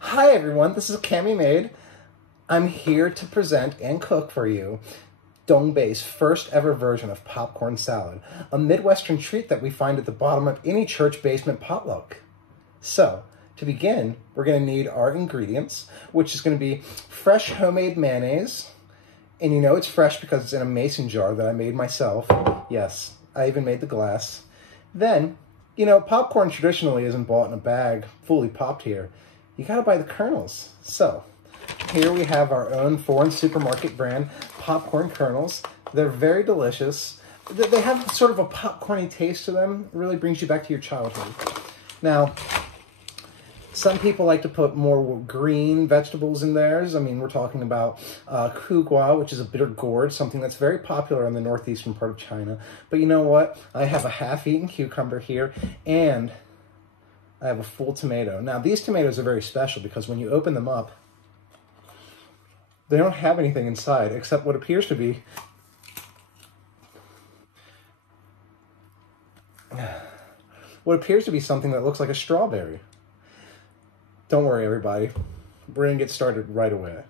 Hi everyone, this is Cammymade. I'm here to present and cook for you Dongbei's first ever version of popcorn salad, a Midwestern treat that we find at the bottom of any church basement potluck. So, to begin, we're going to need our ingredients, which is going to be fresh homemade mayonnaise, and you know it's fresh because it's in a mason jar that I made myself. Yes, I even made the glass. Then, you know, popcorn traditionally isn't bought in a bag, fully popped here. You gotta buy the kernels. So, here we have our own foreign supermarket brand popcorn kernels. They're very delicious. They have sort of a popcorny taste to them. It really brings you back to your childhood. Now, some people like to put more green vegetables in theirs. I mean, we're talking about kugua, which is a bitter gourd, something that's very popular in the northeastern part of China. But you know what? I have a half-eaten cucumber here, and I have a full tomato. Now, these tomatoes are very special because when you open them up, they don't have anything inside except what appears to be something that looks like a strawberry. Don't worry, everybody. We're going to get started right away.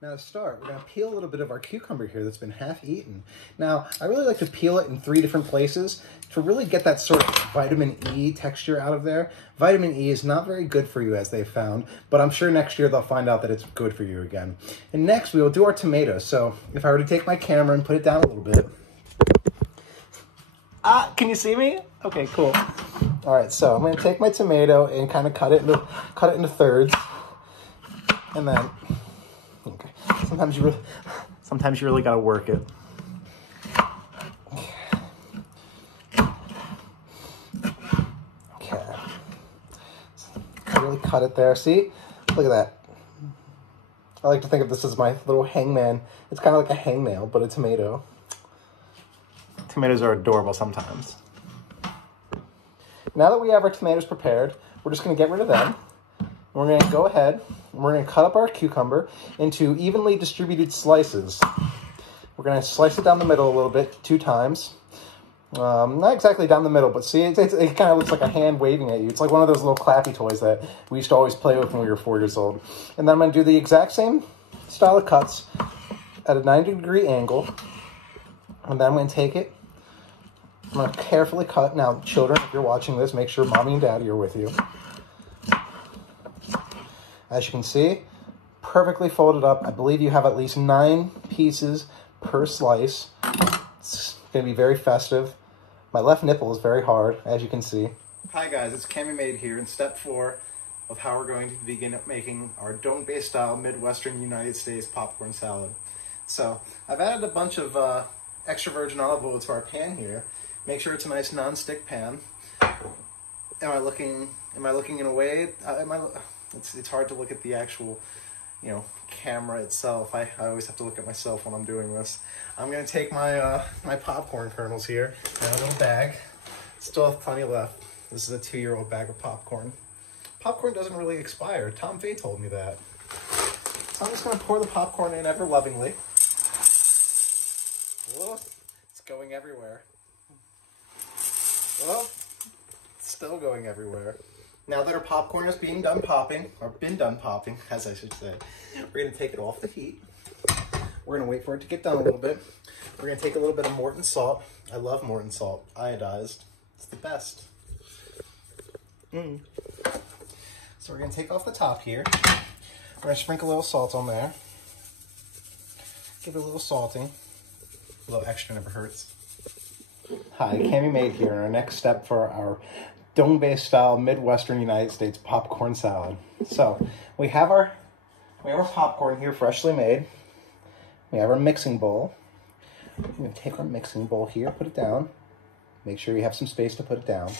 Now to start, we're going to peel a little bit of our cucumber here that's been half eaten. Now, I really like to peel it in 3 different places to really get that sort of vitamin E texture out of there. Vitamin E is not very good for you, as they've found, but I'm sure next year they'll find out that it's good for you again. And next, we will do our tomatoes. So if I were to take my camera and put it down a little bit. Can you see me? Okay, cool. All right, so I'm going to take my tomato and kind of cut it into thirds, and then okay. Sometimes you really got to work it. Okay. I really cut it there. See? Look at that. I like to think of this as my little hangman. It's kind of like a hangnail, but a tomato. Tomatoes are adorable sometimes. Now that we have our tomatoes prepared, we're just going to get rid of them. We're going to go ahead and we're going to cut up our cucumber into evenly distributed slices. We're going to slice it down the middle a little bit, 2 times. Not exactly down the middle, but see, it kind of looks like a hand waving at you. It's like one of those little clappy toys that we used to always play with when we were 4 years old. And then I'm going to do the exact same style of cuts at a 90-degree angle. And then I'm going to take it. I'm going to carefully cut. Now, children, if you're watching this, make sure mommy and daddy are with you. As you can see, perfectly folded up. I believe you have at least 9 pieces per slice. It's going to be very festive. My left nipple is very hard, as you can see. Hi guys, it's Cammymade here in step 4 of how we're going to begin making our Dongbei style Midwestern United States popcorn salad. So, I've added a bunch of extra virgin olive oil to our pan here. Make sure it's a nice non-stick pan. Am I looking in a way? It's hard to look at the actual, camera itself. I always have to look at myself when I'm doing this. I'm gonna take my my popcorn kernels here in a little bag. Still have plenty left. This is a 2-year-old bag of popcorn. Popcorn doesn't really expire. Tom Fay told me that. So I'm just gonna pour the popcorn in ever lovingly. Whoa, it's going everywhere. Well, it's still going everywhere. Now that our popcorn is been done popping, as I should say, we're going to take it off the heat. We're going to wait for it to get done a little bit. We're going to take a little bit of Morton salt. I love Morton salt, iodized. It's the best. So we're going to take off the top here. We're going to sprinkle a little salt on there. Give it a little salting. A little extra never hurts. Hi, Cammymade here, and our next step for our Dongbei style Midwestern United States popcorn salad. So we have our popcorn here freshly made. We have our mixing bowl. We're going to take our mixing bowl here, put it down. Make sure you have some space to put it down.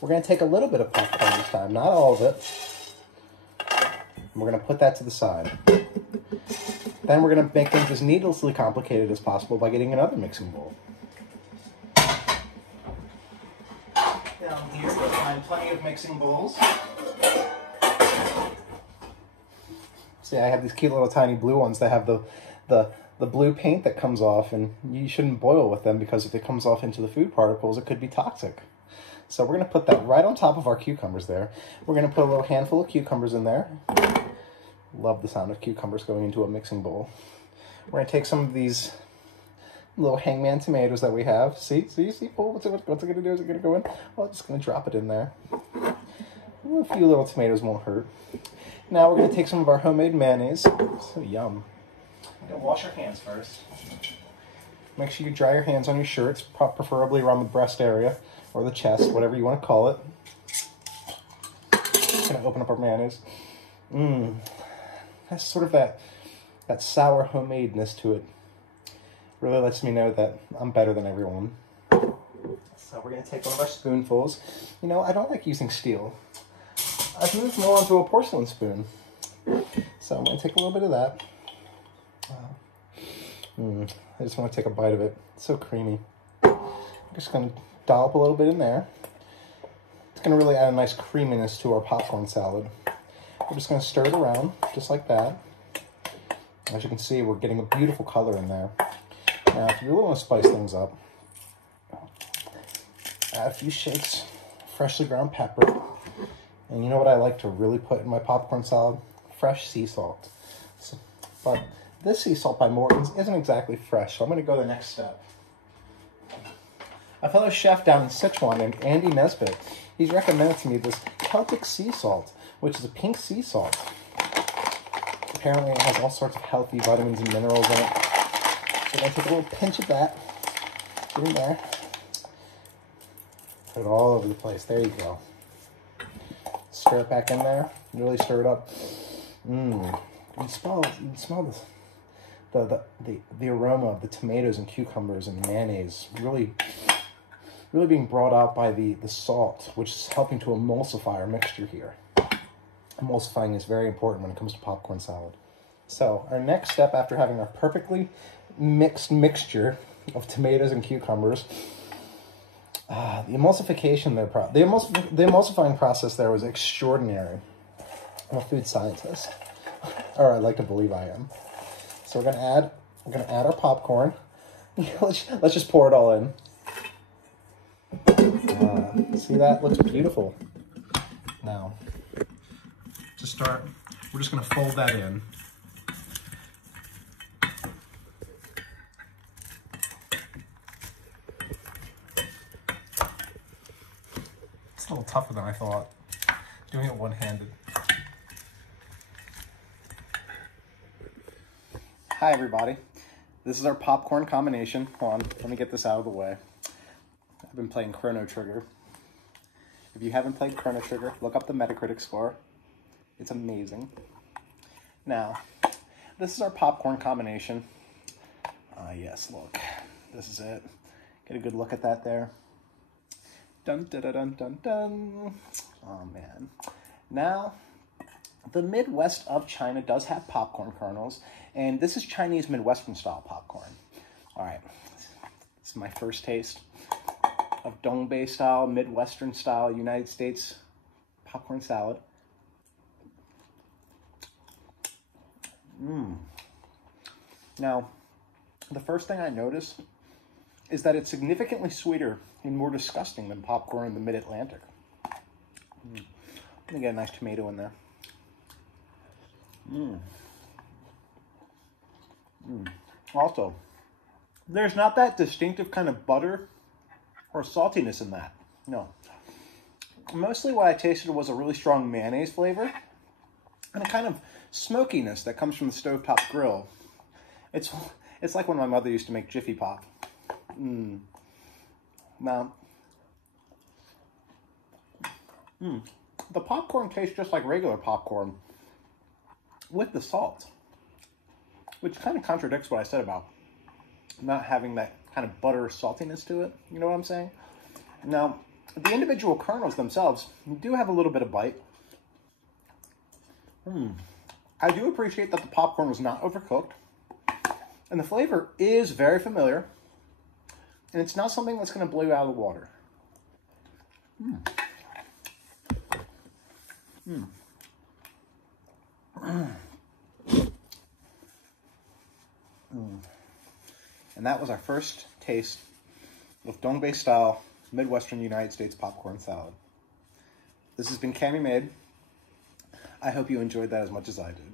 We're going to take a little bit of popcorn this time, not all of it. And we're going to put that to the side. Then we're going to make things as needlessly complicated as possible by getting another mixing bowl. Down here, you'll find plenty of mixing bowls. See, I have these cute little tiny blue ones that have the blue paint that comes off, and you shouldn't boil with them because if it comes off into the food particles, it could be toxic. So we're going to put that right on top of our cucumbers there. We're going to put a little handful of cucumbers in there. Love the sound of cucumbers going into a mixing bowl. We're going to take some of these little hangman tomatoes that we have. See? Oh, what's it going to do? Is it going to go in? Well, I'm just going to drop it in there. A few little tomatoes won't hurt. Now we're going to take some of our homemade mayonnaise. So yum. You're going to wash your hands first. Make sure you dry your hands on your shirts, preferably around the breast area or the chest, whatever you want to call it. Just going to open up our mayonnaise. Has sort of that sour homemadeness to it. Really lets me know that I'm better than everyone. So we're going to take one of our spoonfuls. You know, I don't like using steel. I've moved more onto a porcelain spoon. So I'm going to take a little bit of that. I just want to take a bite of it. It's so creamy. I'm just going to dollop a little bit in there. It's going to really add a nice creaminess to our popcorn salad. We're just going to stir it around, just like that. As you can see, we're getting a beautiful color in there. Now, if you really want to spice things up, add a few shakes of freshly ground pepper. And you know what I like to really put in my popcorn salad? Fresh sea salt. But this sea salt by Morton's isn't exactly fresh, so I'm going to go the next step. A fellow chef down in Sichuan named Andy Nesbitt, he's recommended to me this Celtic sea salt, which is a pink sea salt. Apparently it has all sorts of healthy vitamins and minerals in it. So I'm going to take a little pinch of that, get in there, put it all over the place. There you go. Stir it back in there, really stir it up. You can smell this. The aroma of the tomatoes and cucumbers and mayonnaise really being brought out by the salt, which is helping to emulsify our mixture here. Emulsifying is very important when it comes to popcorn salad. So our next step after having our perfectly mixed mixture of tomatoes and cucumbers, the emulsification there, the emulsifying process there was extraordinary. I'm a food scientist, or I'd like to believe I am. So we're gonna add our popcorn. let's just pour it all in. See, that looks beautiful. Now, to start, we're just gonna fold that in. It's a little tougher than I thought, doing it one-handed. Hi everybody, this is our popcorn combination. Hold on, let me get this out of the way. I've been playing Chrono Trigger. If you haven't played Chrono Trigger, look up the Metacritic score. It's amazing. Now, this is our popcorn combination. Yes, look, this is it. Get a good look at that there. Dun dun dun dun dun dun. Oh man. Now, the Midwest of China does have popcorn kernels, and this is Chinese Midwestern style popcorn. All right, this is my first taste of Dongbei style, Midwestern style, United States popcorn salad. Now, the first thing I notice is that it's significantly sweeter and more disgusting than popcorn in the Mid-Atlantic. Let me get a nice tomato in there. Also, there's not that distinctive kind of butter or saltiness in that. No. Mostly what I tasted was a really strong mayonnaise flavor and a kind of smokiness that comes from the stovetop grill. It's like when my mother used to make Jiffy Pop. Now, the popcorn tastes just like regular popcorn with the salt, which kind of contradicts what I said about not having that kind of butter saltiness to it. You know what I'm saying? Now, the individual kernels themselves do have a little bit of bite. I do appreciate that the popcorn was not overcooked, and the flavor is very familiar, and it's not something that's going to blow you out of the water. And that was our first taste of Dongbei style Midwestern United States popcorn salad. This has been Cammymade. I hope you enjoyed that as much as I did.